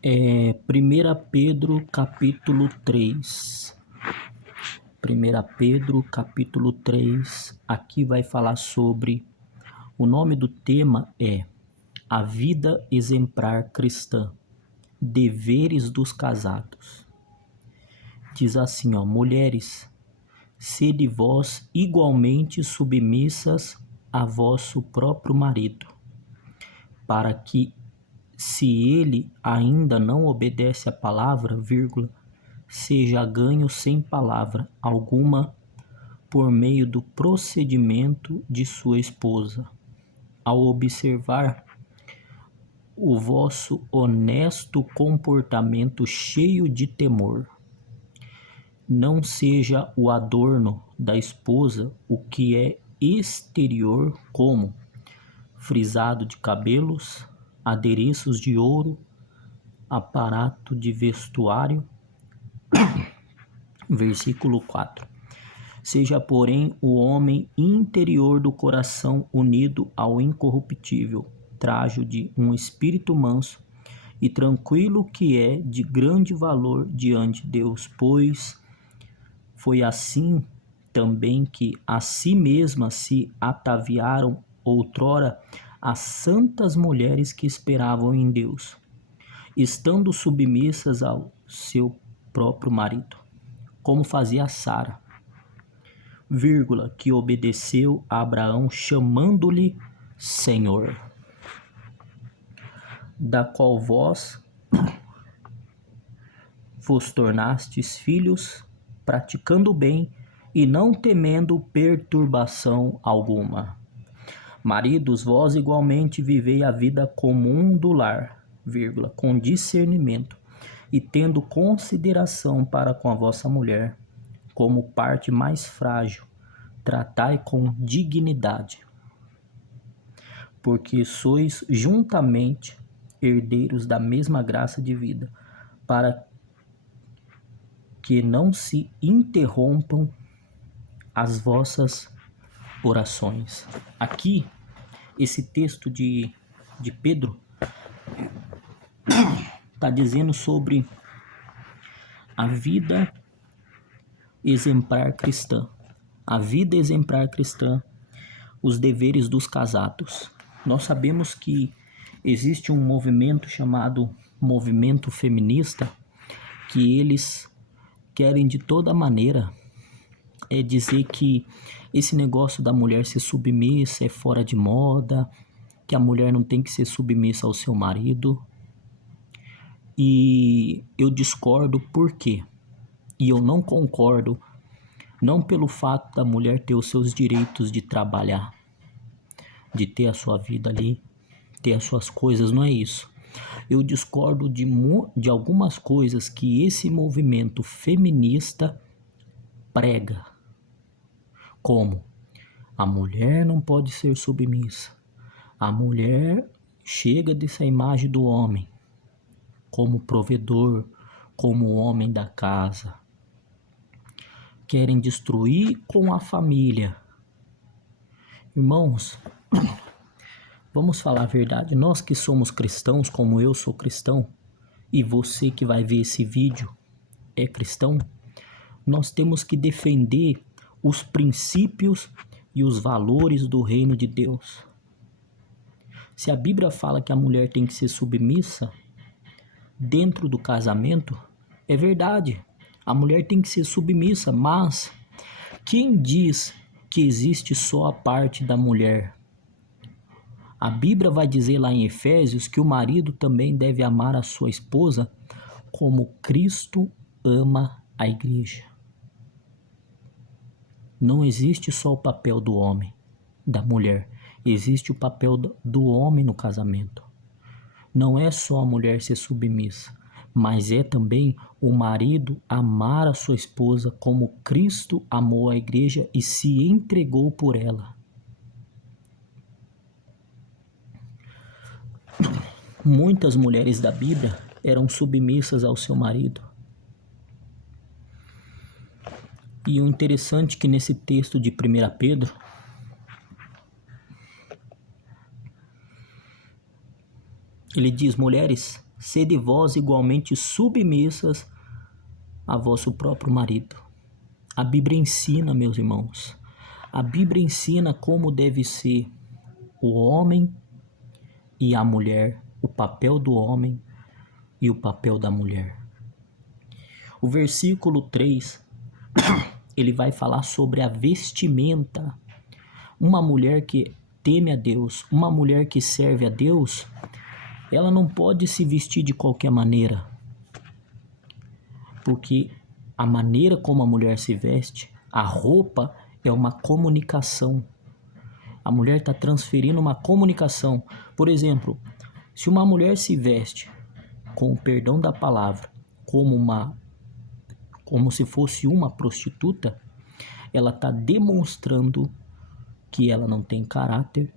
1 Pedro capítulo 3. 1 Pedro capítulo 3, aqui vai falar sobre, o nome do tema é A Vida Exemplar Cristã, Deveres dos Casados. Diz assim, mulheres, sede vós igualmente submissas a vosso próprio marido, para que, se ele ainda não obedece à palavra, seja ganho sem palavra alguma por meio do procedimento de sua esposa, ao observar o vosso honesto comportamento cheio de temor. Não seja o adorno da esposa o que é exterior, como frisado de cabelos, adereços de ouro, aparato de vestuário. Versículo 4. Seja, porém, o homem interior do coração unido ao incorruptível, trajo de um espírito manso e tranquilo, que é de grande valor diante de Deus, pois foi assim também que a si mesmas se ataviaram outrora as santas mulheres que esperavam em Deus, estando submissas ao seu próprio marido, como fazia Sara, que obedeceu a Abraão, chamando-lhe Senhor, da qual vos tornastes filhos, praticando o bem e não temendo perturbação alguma. Maridos, vós igualmente vivei a vida comum do lar, com discernimento, e tendo consideração para com a vossa mulher, como parte mais frágil, tratai com dignidade, porque sois juntamente herdeiros da mesma graça de vida, para que não se interrompam as vossas orações. Aqui, esse texto de Pedro está dizendo sobre a vida exemplar cristã. A vida exemplar cristã, os deveres dos casados. Nós sabemos que existe um movimento chamado movimento feminista, que eles querem de toda maneira dizer que esse negócio da mulher ser submissa é fora de moda, que a mulher não tem que ser submissa ao seu marido. E eu discordo. Por quê? E eu não concordo, não pelo fato da mulher ter os seus direitos de trabalhar, de ter a sua vida ali, ter as suas coisas, não é isso. Eu discordo de algumas coisas que esse movimento feminista prega, como a mulher não pode ser submissa, a mulher chega dessa imagem do homem como provedor, como homem da casa. Querem destruir com a família. Irmãos, vamos falar a verdade. Nós que somos cristãos, como eu sou cristão, e você que vai ver esse vídeo é cristão, nós temos que defender os princípios e os valores do reino de Deus. Se a Bíblia fala que a mulher tem que ser submissa dentro do casamento, é verdade. A mulher tem que ser submissa, mas quem diz que existe só a parte da mulher? A Bíblia vai dizer lá em Efésios que o marido também deve amar a sua esposa como Cristo ama a igreja. Não existe só o papel do homem, da mulher. Existe o papel do homem no casamento. Não é só a mulher ser submissa, mas é também o marido amar a sua esposa como Cristo amou a igreja e se entregou por ela. Muitas mulheres da Bíblia eram submissas ao seu marido. E o interessante é que nesse texto de 1 Pedro, ele diz: mulheres, sede vós igualmente submissas a vosso próprio marido. A Bíblia ensina, meus irmãos, a Bíblia ensina como deve ser o homem e a mulher, o papel do homem e o papel da mulher. O versículo 3, ele vai falar sobre a vestimenta. Uma mulher que teme a Deus, uma mulher que serve a Deus, ela não pode se vestir de qualquer maneira, porque a maneira como a mulher se veste, a roupa é uma comunicação. A mulher está transferindo uma comunicação. Por exemplo, se uma mulher se veste, com o perdão da palavra, como se fosse uma prostituta, ela está demonstrando que ela não tem caráter,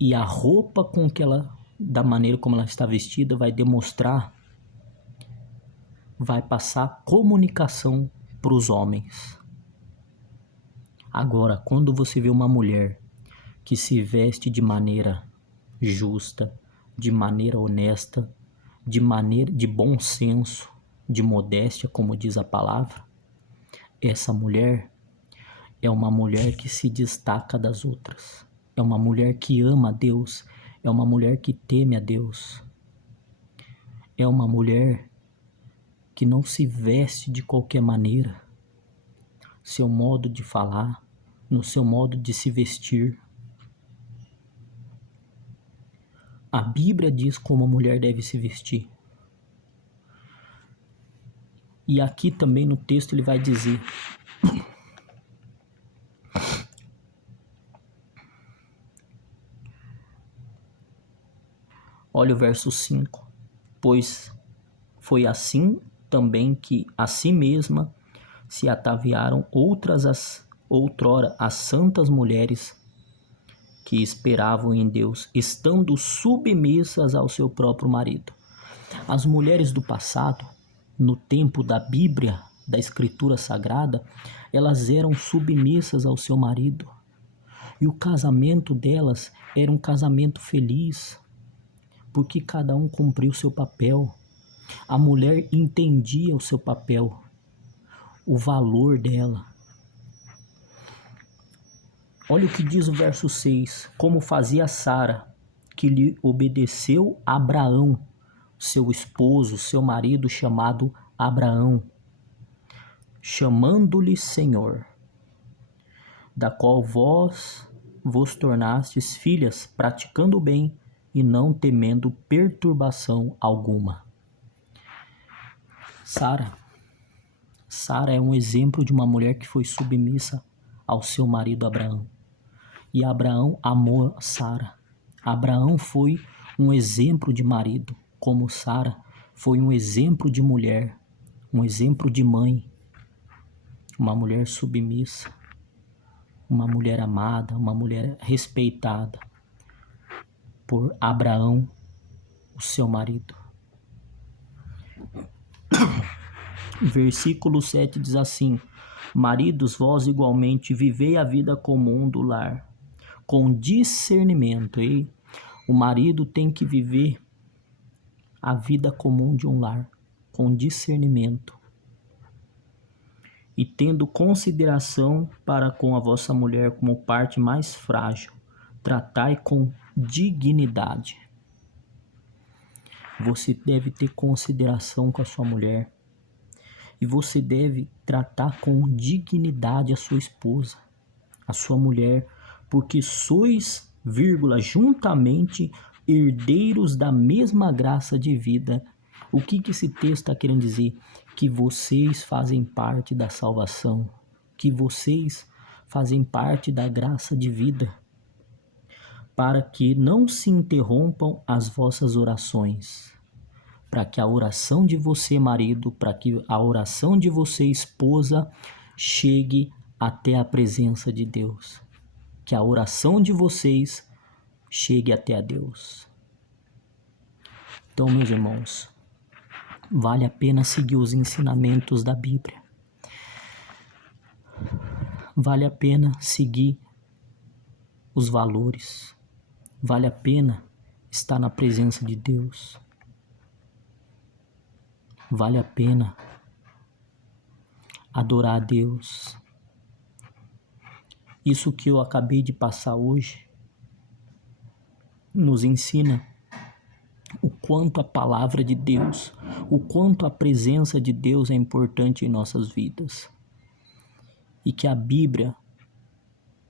e a roupa com que ela, da maneira como ela está vestida, vai demonstrar, vai passar comunicação para os homens. Agora, quando você vê uma mulher que se veste de maneira justa, de maneira honesta, de bom senso, de modéstia, como diz a palavra, essa mulher é uma mulher que se destaca das outras. É uma mulher que ama a Deus. É uma mulher que teme a Deus. É uma mulher que não se veste de qualquer maneira. Seu modo de falar, no seu modo de se vestir. A Bíblia diz como a mulher deve se vestir. E aqui também no texto ele vai dizer: olha o verso 5. Pois foi assim também que a si mesma se ataviaram outrora as santas mulheres que esperavam em Deus, estando submissas ao seu próprio marido. As mulheres do passado, no tempo da Bíblia, da Escritura Sagrada, elas eram submissas ao seu marido. E o casamento delas era um casamento feliz, porque cada um cumpriu o seu papel. A mulher entendia o seu papel, o valor dela. Olha o que diz o verso 6, como fazia Sara, que lhe obedeceu Abraão, seu esposo, seu marido chamado Abraão, chamando-lhe Senhor, da qual vos tornastes filhas, praticando o bem e não temendo perturbação alguma. Sara é um exemplo de uma mulher que foi submissa ao seu marido Abraão. E Abraão amou Sara. Abraão foi um exemplo de marido, como Sara foi um exemplo de mulher, um exemplo de mãe, uma mulher submissa, uma mulher amada, uma mulher respeitada por Abraão, o seu marido. Versículo 7 diz assim: maridos, vós igualmente vivei a vida comum do lar, com discernimento. E o marido tem que viver a vida comum de um lar, com discernimento, e tendo consideração para com a vossa mulher como parte mais frágil, tratai com dignidade. Você deve ter consideração com a sua mulher, e você deve tratar com dignidade a sua esposa, a sua mulher, porque sois, juntamente herdeiros da mesma graça de vida. O que esse texto está querendo dizer? Que vocês fazem parte da salvação, que vocês fazem parte da graça de vida, para que não se interrompam as vossas orações, para que a oração de você, marido, para que a oração de você, esposa, chegue até a presença de Deus, que a oração de vocês chegue até a Deus. Então, meus irmãos, vale a pena seguir os ensinamentos da Bíblia. Vale a pena seguir os valores. Vale a pena estar na presença de Deus. Vale a pena adorar a Deus. Isso que eu acabei de passar hoje nos ensina o quanto a palavra de Deus, o quanto a presença de Deus é importante em nossas vidas. E que a Bíblia,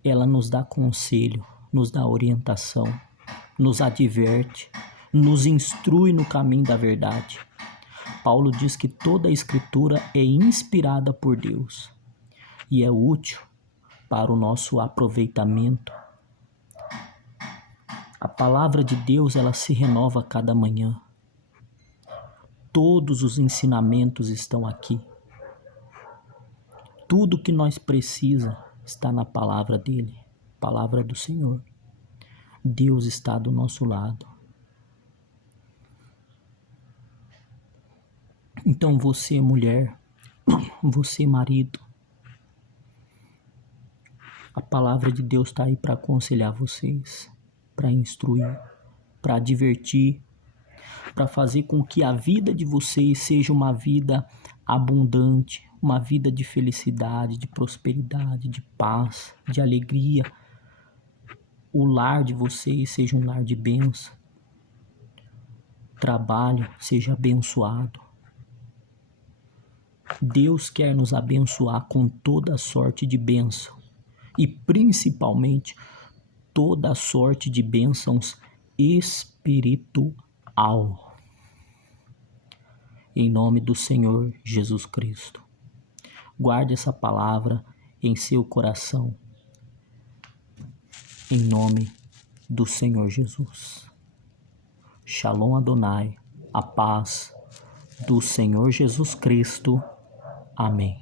ela nos dá conselho, nos dá orientação, nos adverte, nos instrui no caminho da verdade. Paulo diz que toda a Escritura é inspirada por Deus e é útil para o nosso aproveitamento. A palavra de Deus, ela se renova a cada manhã. Todos os ensinamentos estão aqui. Tudo que nós precisamos está na palavra dele, palavra do Senhor. Deus está do nosso lado. Então você, mulher, você, marido, a palavra de Deus está aí para aconselhar vocês, para instruir, para advertir, para fazer com que a vida de vocês seja uma vida abundante, uma vida de felicidade, de prosperidade, de paz, de alegria. O lar de vocês seja um lar de bênção. O trabalho seja abençoado. Deus quer nos abençoar com toda sorte de bênção e principalmente toda sorte de bênçãos espiritual. Em nome do Senhor Jesus Cristo. Guarde essa palavra em seu coração. Em nome do Senhor Jesus. Shalom Adonai, a paz do Senhor Jesus Cristo. Amém.